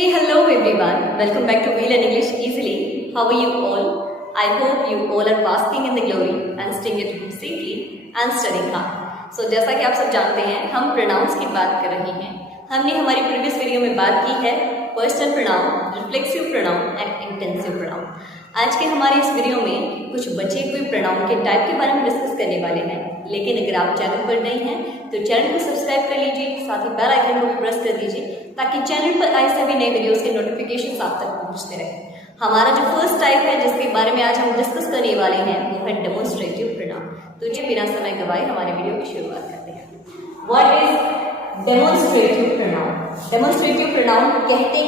Hey, hello everyone. Welcome back to We Learn English Easily. How are you all? I hope you all are basking in the glory and staying at home safely and studying hard. So जैसा कि आप सब जानते हैं, हम pronounce की बात कर रहे हैं। हमने हमारी प्रीवियस वीडियो में बात की है personal pronoun, reflexive pronoun and intensive pronoun. आज के हमारे इस वीडियो में कुछ बचे हुए प्रोनाउन के टाइप के बारे में डिस्कस करने वाले हैं। लेकिन अगर आप चैनल पर नए हैं तो चैनल को सब्सक्राइब कर लीजिए, साथ ही बेल आइकन को भी प्रेस कर लीजिए ताकि चैनल पर आए सभी नए वीडियोस के नोटिफिकेशंस आप तक पहुंचते रहें। हमारा जो फर्स्ट टाइप है जिसके बारे में आज हम डिस्कस करने वाले हैं वो है डेमोन्स्ट्रेटिव प्रोनाउन। तो चलिए बिना समय गवाए हमारे वीडियो की शुरुआत करते हैं। What is demonstrative pronoun? Demonstrative pronoun कहते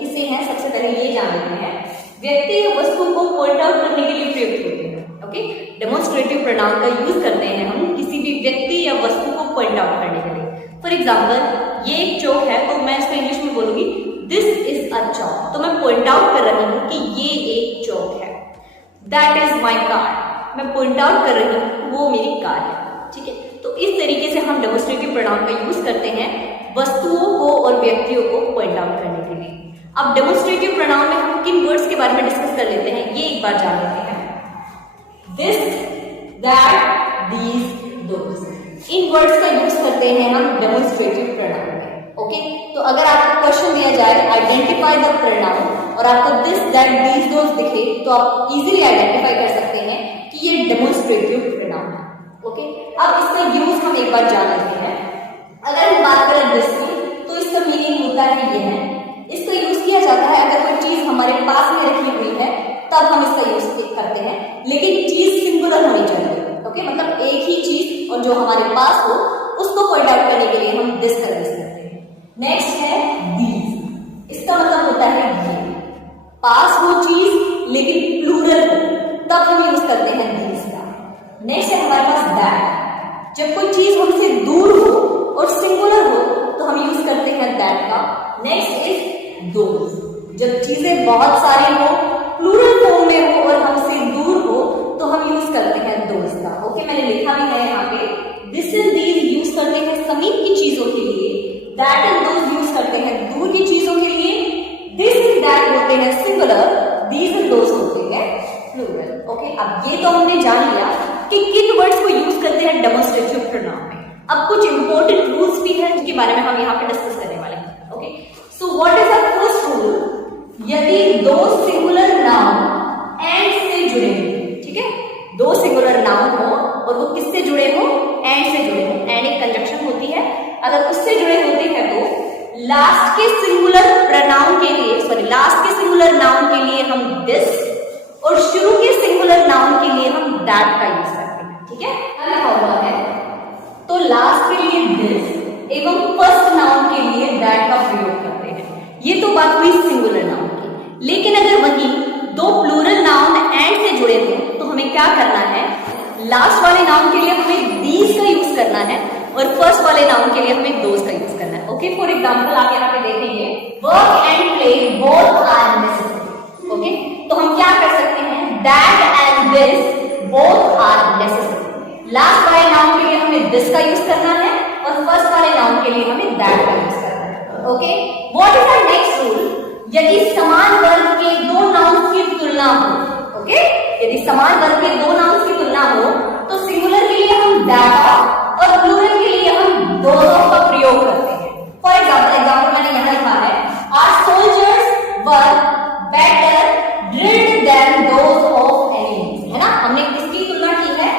किसे हैं, सबसे पहले ये जान लेते हैं। व्यक्ति या वस्तु को पॉइंट आउट करने के लिए प्रयुक्त होते हैं। ओके, डेमोन्स्ट्रेटिव प्रोनाउन का यूज करते हैं हम किसी भी व्यक्ति या वस्तु को पॉइंट आउट करने के लिए। फॉर एग्जाम्पल, ये एक चौक है तो मैं इसको इंग्लिश में बोलूंगी दिस इज अ चौक। तो मैं पॉइंट आउट कर रही हूँ कि ये एक चौक है। दैट इज माई कार, मैं पॉइंट आउट कर रही हूँ वो मेरी कार है। ठीक है, तो इस तरीके से हम डेमोन्स्ट्रेटिव प्रोनाउन का यूज करते हैं वस्तुओं को और व्यक्तियों को पॉइंट आउट करने के लिए। अब डेमोन्स्ट्रेटिव प्रोनाउन में हम किन वर्ड्स के बारे में डिस्कस कर लेते हैं, ये एक बार जान लेते हैं। This, that, these, those, in words का यूज करते हैं हम डेमोन्स्ट्रेटिव प्रोनाउन में। ओके, तो अगर आपको क्वेश्चन दिया जाए आइडेंटिफाई द प्रोनाउन और आपको दिस, दैट, दीज, दोस दिखे तो आप इजीली आइडेंटिफाई कर सकते हैं कि ये डेमोन्स्ट्रेटिव प्रोनाउन है। ओके, अब इसका यूज हम एक बार जान लेते हैं। अगर हम बात करें दिस की तो इसका मीनिंग होता है ये है। इसका यूज किया जाता है अगर कोई चीज हमारे पास में रखी हुई है तब हम इसका यूज करते हैं, लेकिन चीज सिंगुलर होनी चाहिए। ओके, मतलब एक ही चीज और जो हमारे पास हो उसको पॉइंट आउट करने के लिए हम दिस का यूज करते हैं। नेक्स्ट है दीज, इसका मतलब होता है ये, पास हो चीज लेकिन प्लूरल हो तब हम यूज करते हैं दीज का। नेक्स्ट है हमारे पास दैट, जब कोई चीज हमसे दूर हो और सिंगुलर हो तो हम यूज करते हैं दैट का। नेक्स्ट इज दोज, जब चीजें बहुत सारी हो, प्लूरल फॉर्म में हो और हमसे दूर हो तो हम यूज करते हैं दोज का। ओके, मैंने लिखा भी है यहाँ पे। दिस एंड दीज यूज करते हैं समीप की चीजों के लिए, दैट एंड दोज यूज करते हैं दूर की चीजों के लिए, दिस एंड दैट होते हैं सिंगुलर, दीज एंड दोज होते हैं प्लूरल। ओके, अब ये तो हमने जान लिया कि किन वर्ड्स को यूज करते हैं डेमोन्स्ट्रेटिव प्रोनाउन में। अब कुछ इंपॉर्टेंट रूल्स भी हैं जिनके बारे में हम यहाँ पे डिस्कस करने वाले हैं। Okay, so what is the first rule? यदि दो सिंगुलर नाउन एंड से जुड़े हो, ठीक है, दो सिंगुलर नाउन हो और वो किससे जुड़े हो? एंड से जुड़े हो। एंड एक कंजक्शन होती है, अगर उससे जुड़े होते हैं तो लास्ट के सिंगुलर प्रोनाउन के लिए, लास्ट के सिंगुलर नाउन के लिए हम दिस और शुरू के सिंगुलर नाउन के लिए हम दैट का यूज करते हैं। ठीक है, लिखा हुआ है तो लास्ट के लिए दिस एवं फर्स्ट नाउन के लिए दैट का प्रयोग करते हैं। ये तो बात हुई सिंगुलर नाउन की, लेकिन अगर वही दो प्लूरल नाउन एंड से जुड़े हो तो हमें क्या करना है? लास्ट वाले नाउन के लिए हमें दीज का यूज करना है और फर्स्ट वाले नाउन के लिए हमें दोज का यूज करना है। ओके, फॉर एग्जाम्पल आप यहाँ पे देखेंगे work and play both are necessary. Okay, तो हम क्या कर सकते हैं? That and this both are necessary. Last वाले नाउन के लिए हमें दिस का यूज करना है और फर्स्ट वाले नाउन के लिए हमें दैट का यूज करना है। Okay, what is the next rule? यदि समान वर्ग के दो नाउन्स की तुलना हो, ओके, यदि समान वर्ग के दो नाउन्स की तुलना हो तो सिंगुलर के लिए हम दैट और प्लूरल के लिए हम दोनों का प्रयोग करते हैं। फॉर एग्जाम्पल मैंने यहाँ लिखा है our soldiers were better drilled than those of enemies, है ना। हमने किसकी तुलना की है?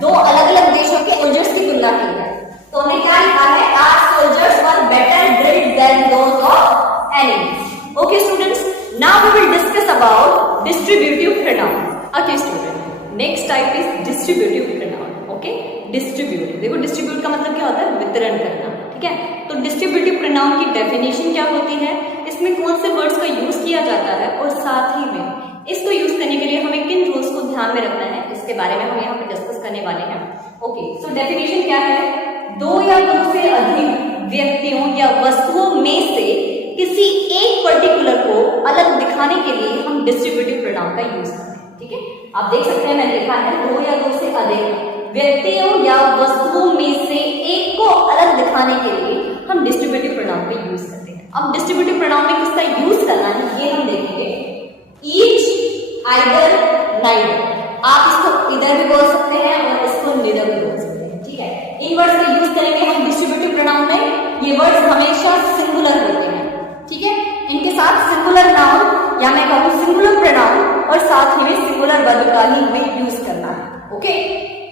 दो अलग अलग देशों के सोल्जर्स की तुलना की है। तो हमने क्या लिखा है? Our soldiers were better drilled than those of enemies. Okay students, now we will discuss about distributive pronoun. Okay student, next type is distributive pronoun. Okay, distributive, देखो distribute का मतलब क्या होता है? वितरण करना। ठीक है, तो distributive pronoun की definition क्या होती है, इसमें कौन से words का यूज किया जाता है और साथ ही में इसको यूज करने के लिए हमें किन रूल्स को ध्यान में रखना है, इसके बारे में हम यहाँ पे डिस्कस करने वाले हैं। ओके, सो डेफिनेशन क्या है? दो या दो से अधिक व्यक्तियों या वस्तुओं में से किसी एक पर्टिकुलर को अलग दिखाने के लिए हम डिस्ट्रीब्यूटिव प्रोनाउन का यूज करते हैं। ठीक है, आप देख सकते हैं मैंने लिखा है दो या दो से अधिक व्यक्तियों या वस्तुओं में से एक को अलग दिखाने के लिए हम डिस्ट्रीब्यूटिव प्रोनाउन का यूज करते हैं। अब डिस्ट्रीब्यूटिव प्रोनाउन में किसका ईच, आइदर, नाइदर। आप इसको इधर भी बोल सकते हैं और इसको निदर भी बोल सकते हैं, ठीक है। इन वर्ड्स का यूज करेंगे हम डिस्ट्रीब्यूटिव प्रोनाउन में। ये वर्ड्स हमेशा सिंगुलर होते हैं, ठीक है। इनके साथ सिंगुलर नाउन या मैं कहूँ सिंगुलर प्रोनाउन और साथ ही में सिंगुलर वर्ब का ही हमें यूज करना है, ओके।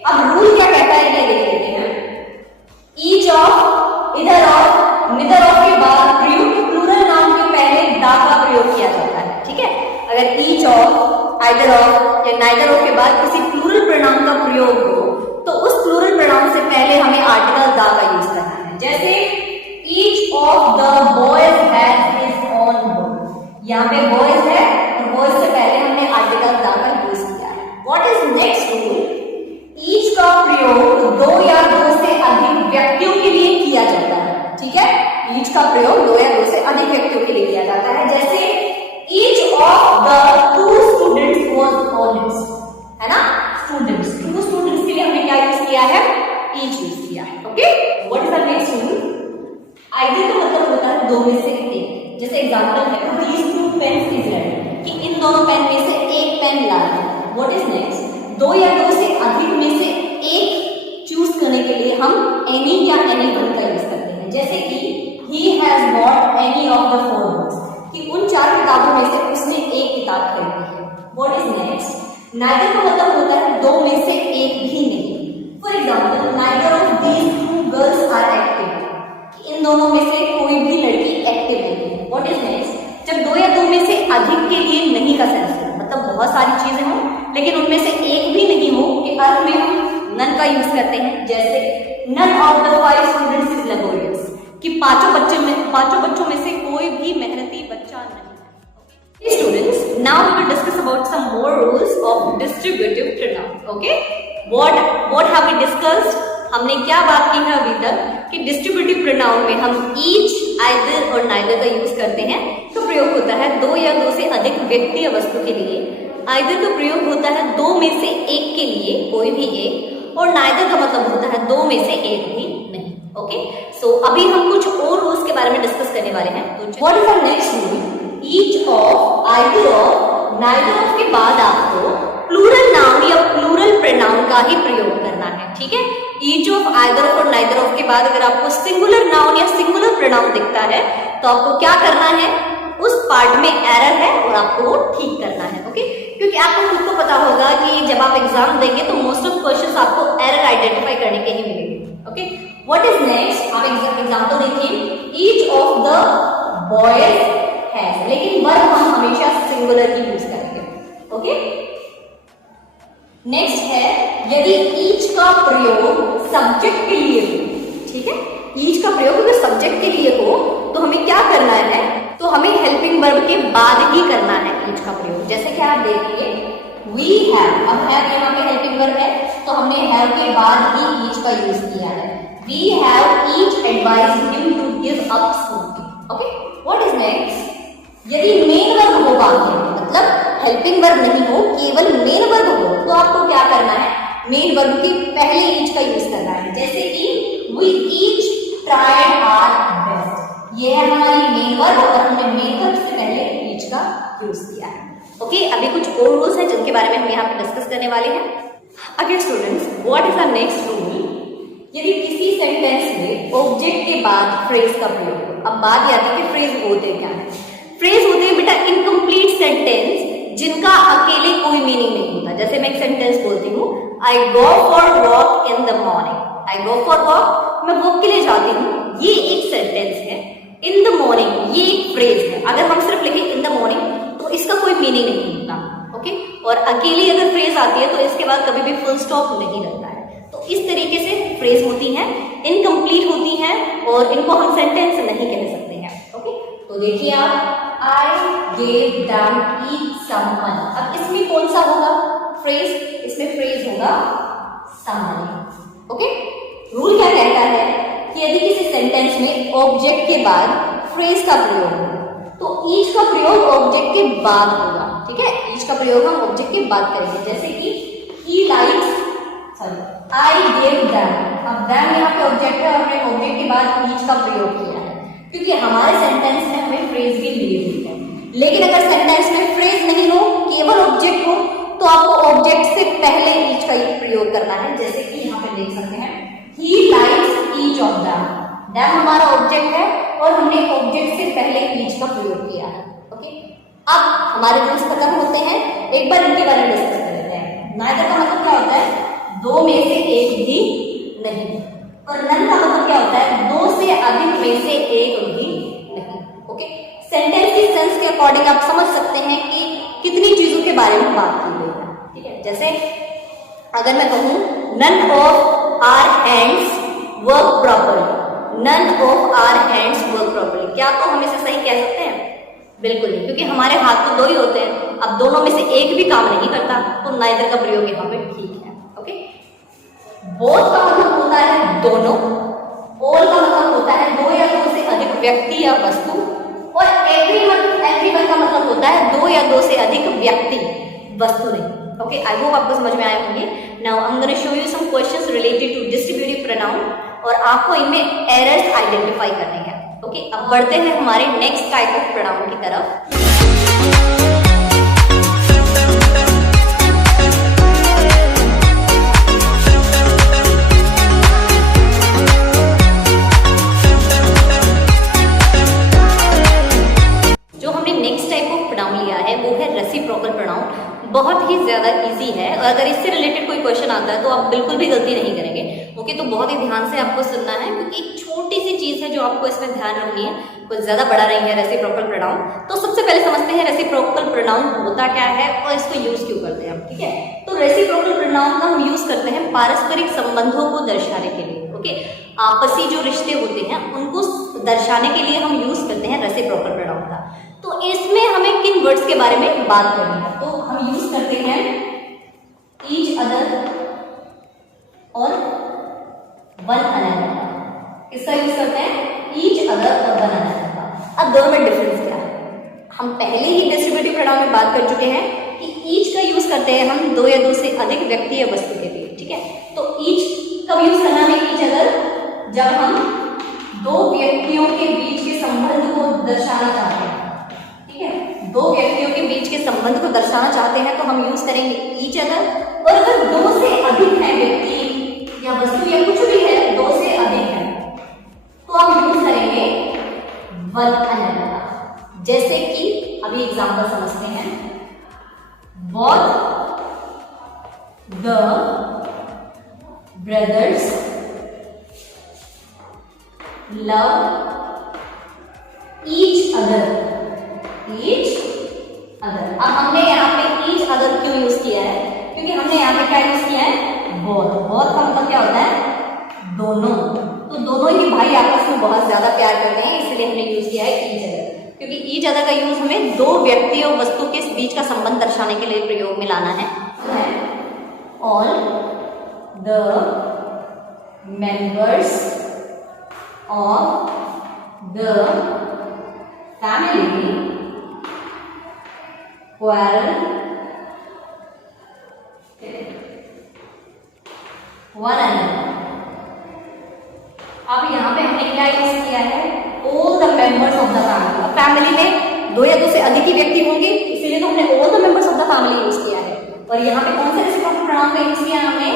अब रूल क्या कहता है ये देख लेते हैं। ईच ऑफ, इधर ऑफ, निदर ऑफ के बाद प्रयुक्त प्लूरल नाउन के पहले दा का प्रयोग किया जाता है, ठीक है। अगर ईच ऑफ, आइदर ऑफ या नाइदर ऑफ के बाद किसी प्लूरल प्रोनाउन का प्रयोग हो तो उस प्लूरल प्रोनाउन से पहले हमें आर्टिकल दा का यूज करना है। जैसे each of the boys has his own book, यहाँ पे बॉयज है और बॉयज से पहले हमने आर्टिकल दा का यूज किया है। What is next rule? Each का प्रयोग दो या दो से अधिक व्यक्तियों के लिए किया जाता है, ठीक है। ईच का प्रयोग दो या दो से अधिक व्यक्तियों के लिए किया जाता है। जैसे each of the two students was honest, है ना। स्टूडेंट्स, टू स्टूडेंट्स के लिए हमने क्या यूज किया है? ईच यूज किया है, okay. What is the next rule? Either का मतलब होता है दो में से एक। जैसे एग्जांपल है these two pens is red, कि इन दोनों पेन में से एक पेन लाल है। What is next? दो या दो से अधिक में से एक चूज करने के लिए हम एनी या एनीवन का यूज करते हैं। जैसे कि he has bought any of the four books, कि उन चार किताबों में से उसने एक किताब खरीदी है। What is next? neither का मतलब होता है दो में से एक भी नहीं। For example, neither of these two girls are active, इन दोनों में से कोई भी लड़की एक्टिव नहीं है। What is next? जब दो या दो में से अधिक के लिए नहीं का सेंस हो, मतलब बहुत सारी चीजें हों लेकिन उनमें से एक भी नहीं हो, के अर्थ में हम नन का यूज करते हैं। जैसे none of the five students is laborious, कि पांचों बच्चों में से कोई भी मेहनती बच्चा नहीं है। Students, now we will discuss about some more rules of distributive pronoun, okay. What have we discussed? हमने क्या बात की है अभी तक कि डिस्ट्रीब्यूटिव प्रोनाउन में हम ईच, आइदर और नाइदर का यूज करते हैं। तो प्रयोग होता है दो या दो से अधिक व्यक्ति या वस्तु के लिए। आइदर का प्रयोग होता है दो में से एक के लिए, कोई भी एक, और नाइदर का मतलब होता है दो में से एक भी नहीं, ओके। सो अभी हम कुछ और रूल्स के बारे में डिस्कस करने वाले हैं। तो what is the next rule? Each of, either of, neither of के बाद आपको प्लूरल नाउन या प्लूरल प्रोनाउन का ही प्रयोग करना है, ठीक है। ईच ऑफ, आइदर ऑफ और नाइदर ऑफ के बाद अगर आपको सिंगुलर नाउन या सिंगुलर प्रोनाउन दिखता है तो आपको क्या करना है? उस पार्ट में एरर है और आपको वो ठीक करना है, ओके। क्योंकि आपको खुद को पता होगा कि जब आप एग्जाम देंगे तो मोस्ट ऑफ क्वेश्चंस आपको एरर आइडेंटिफाई करने के ही मिलेंगे, ओके। What is next? आप एग्जांपल देखिए, each of the boys has, लेकिन वर्ब हम हमेशा सिंगुलर ही यूज करेंगे, ओके। नेक्स्ट है यदि ईच का प्रयोग सब्जेक्ट के लिए हो, ठीक है। ईच का प्रयोग अगर सब्जेक्ट के लिए हो तो हमें क्या करना है? तो हमें हेल्पिंग वर्ब के बाद ही करना है ईच का प्रयोग। जैसे कि आप देखिए वी हैव, अब हैव यहाँ पे हेल्पिंग वर्ब है तो हमने हैव के बाद ही ईच का यूज किया है। We have each advised him to give up smoking, okay. What is next? यदि मेन वर्ब हो बाद में, मतलब हेल्पिंग वर्ब नहीं हो, केवल मेन वर्ब हो, तो आपको क्या करना है? मेन वर्ब के पहले ईच का यूज करना है। जैसे कि we each tried our best, ये है हमारी मेन वर्ब और हमने मेन वर्ब से पहले ईच का यूज किया है, ओके। अभी कुछ और रूल्स हैं जिनके बारे में हम यहाँ पे डिस्कस करने वाले हैं। Again students, what is the next rule? यदि किसी सेंटेंस में ऑब्जेक्ट के बाद फ्रेज का प्रयोग हो। अब बात आती है कि फ्रेज होते क्या है। फ्रेज होते हैं बेटा इनकम्प्लीट सेंटेंस जिनका अकेले कोई मीनिंग नहीं होता। जैसे मैं एक सेंटेंस बोलती हूँ, I go for walk in the morning, I go for walk, मैं वॉक के लिए जाती हूँ, ये एक सेंटेंस है। इन द मॉर्निंग ये एक फ्रेज है। अगर हम सिर्फ लिखें इन द मॉर्निंग तो इसका कोई मीनिंग नहीं होता, ओके। और अकेली अगर फ्रेज आती है तो इसके बाद कभी भी फुल स्टॉप नहीं लगता है। तो इस तरीके से फ्रेज होती हैं, इनकम्प्लीट होती हैं और इनको हम सेंटेंस नहीं कह सकते हैं, ओके। तो देखिए आप, I gave them each someone, अब इसमें कौन सा होगा फ्रेज? इसमें फ्रेज होगा someone, ओके। रूल क्या कहता है कि यदि किसी सेंटेंस में ऑब्जेक्ट के बाद फ्रेज का प्रयोग हो तो ईच का प्रयोग ऑब्जेक्ट के बाद होगा, ठीक है। ईच का प्रयोग हम ऑब्जेक्ट के बाद करेंगे। जैसे कि he likes, I gave them, अब them यहाँ पे ऑब्जेक्ट है और हमने ऑब्जेक्ट के बाद ईच का प्रयोग किया है क्योंकि हमारे सेंटेंस में हमें फ्रेज भी मिली हुई है। लेकिन अगर सेंटेंस में फ्रेज नहीं हो, केवल ऑब्जेक्ट हो, तो आपको ऑब्जेक्ट से पहले ईच का प्रयोग करना है। जैसे कि यहाँ पे देख सकते हैं, he likes each of them. Them हमारा ऑब्जेक्ट है और हमने ऑब्जेक्ट से पहले ईच का प्रयोग किया है। ओके, अब हमारे रूल्स खत्म होते हैं, एक बार इनके बारे में डिस्कस कर लेते हैं। नाइदर का मतलब क्या होता है? दो में से एक भी नहीं। और नन का मतलब क्या होता है? दो से अधिक में से एक भी नहीं। ओके, सेंटेंस की सेंस के अकॉर्डिंग आप समझ सकते हैं कि कितनी चीजों के बारे में बात की गई है। ठीक है, जैसे अगर मैं कहूं none of our hands work properly, none of our hands work properly, क्या तो हम इसे सही कह सकते हैं? बिल्कुल नहीं, क्योंकि हमारे हाथ तो दो ही होते हैं। अब दोनों में से एक भी काम नहीं करता, तो नाइदर का प्रयोग यहाँ पे ठीक है। ओके, बोथ का मतलब होता है दोनों, ऑल का मतलब होता है दो या दो से अधिक व्यक्ति या वस्तु, और एवरीवन का मतलब होता है दो या दो से अधिक व्यक्ति, वस्तु नहीं। ओके, आई होप आपको समझ में आए होंगे। Now I am gonna show you some questions related to distributive pronoun, और आपको इनमें एरर्स आइडेंटिफाई करने हैं। ओके, अब बढ़ते हैं हमारे नेक्स्ट टाइप ऑफ प्रोनाउन की तरफ। वो है रेसिप्रोकल प्रोनाउन। बहुत ही ज्यादा इजी है, और अगर इससे रिलेटेड कोई क्वेश्चन आता है तो आप बिल्कुल भी गलती नहीं करेंगे। ओके, तो बहुत ही ध्यान से आपको सुनना है, क्योंकि एक छोटी सी चीज है जो आपको इसमें ध्यान रखनी है, कुछ ज्यादा बड़ा नहीं है रेसिप्रोकल प्रोनाउन। तो सबसे पहले समझते हैं रेसिप्रोकल प्रोनाउन होता क्या है और इसको यूज क्यों करते हैं हम। ठीक है, तो रेसिप्रोकल प्रोनाउन का हम यूज करते हैं पारस्परिक संबंधों को दर्शाने के लिए। ओके, आपसी जो रिश्ते होते हैं उनको दर्शाने के लिए हम यूज करते हैं रेसिप्रोकल प्रोनाउन का। तो इसमें हमें किन वर्ड्स के बारे में बात करनी है, तो हम यूज करते हैं ईच अदर और वन अनदर। किसका यूज करते हैं? ईच अदर और वन अनदर का। अब दोनों में डिफरेंस क्या है? हम पहले ही डिस्ट्रीब्यूटिव प्रोनाउन में बात कर चुके हैं कि ईच का यूज करते हैं हम दो या दो से अधिक व्यक्ति या वस्तु के लिए। ठीक है, तो ईच कब यूज करना है? ईच अदर जब हम दो व्यक्तियों के बीच के संबंध को दर्शाना चाहते हैं। दो व्यक्तियों के बीच के संबंध को दर्शाना चाहते हैं तो हम यूज करेंगे ईच अदर। और अगर दो से अधिक है व्यक्ति या वस्तु या कुछ भी है, दो से अधिक है, तो हम यूज करेंगे वन अनदर। जैसे कि अभी एग्जांपल समझते हैं, both the brothers love each other. Each other. अब हमने यहाँ पे ईच अदर क्यों यूज किया है? क्योंकि हमने यहाँ पे क्या यूज किया है? बोथ। बोथ का मतलब क्या होता है? दोनों। तो दोनों ही भाई आपस में बहुत ज्यादा प्यार करते हैं, इसलिए हमने यूज किया है ईच अदर। क्योंकि ईच अदर का यूज हमें दो व्यक्ति और वस्तु के बीच का संबंध दर्शाने के लिए प्रयोग में लाना है। All the members of the family quarrel one another। अब यहाँ पे हमने क्या यूज किया है? all the members of the family। अब फैमिली में दो या दो से अधिक ही व्यक्ति होंगे, इसीलिए तो हमने all the members of the family use किया है। और यहाँ पे कौन से रेसिप्रोकल प्रोनाउन का यूज किया हमने?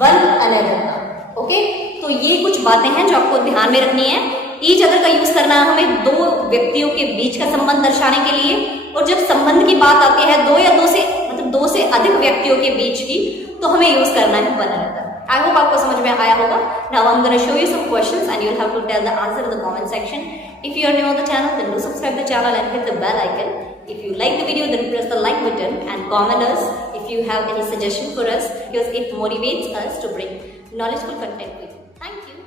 वन अनदर का। ओके, तो ये कुछ बातें हैं जो आपको ध्यान में रखनी है। ईच अदर का यूज करना है हमें दो व्यक्तियों के बीच का संबंध दर्शाने के लिए, और जब संबंध की बात आती है दो या दो से मतलब दो से अधिक व्यक्तियों के बीच की, तो हमें यूज करना है वन अनदर। आई होप आपको समझ में आया होगा। Now I am gonna show you some questions and you will have to tell the answer in the comment section. If you are new on the channel, then do subscribe the channel and hit the bell icon. If you like the video, then press the like button and comment us if you have any suggestion for us, because it motivates us to bring knowledgeable content for you. Thank you.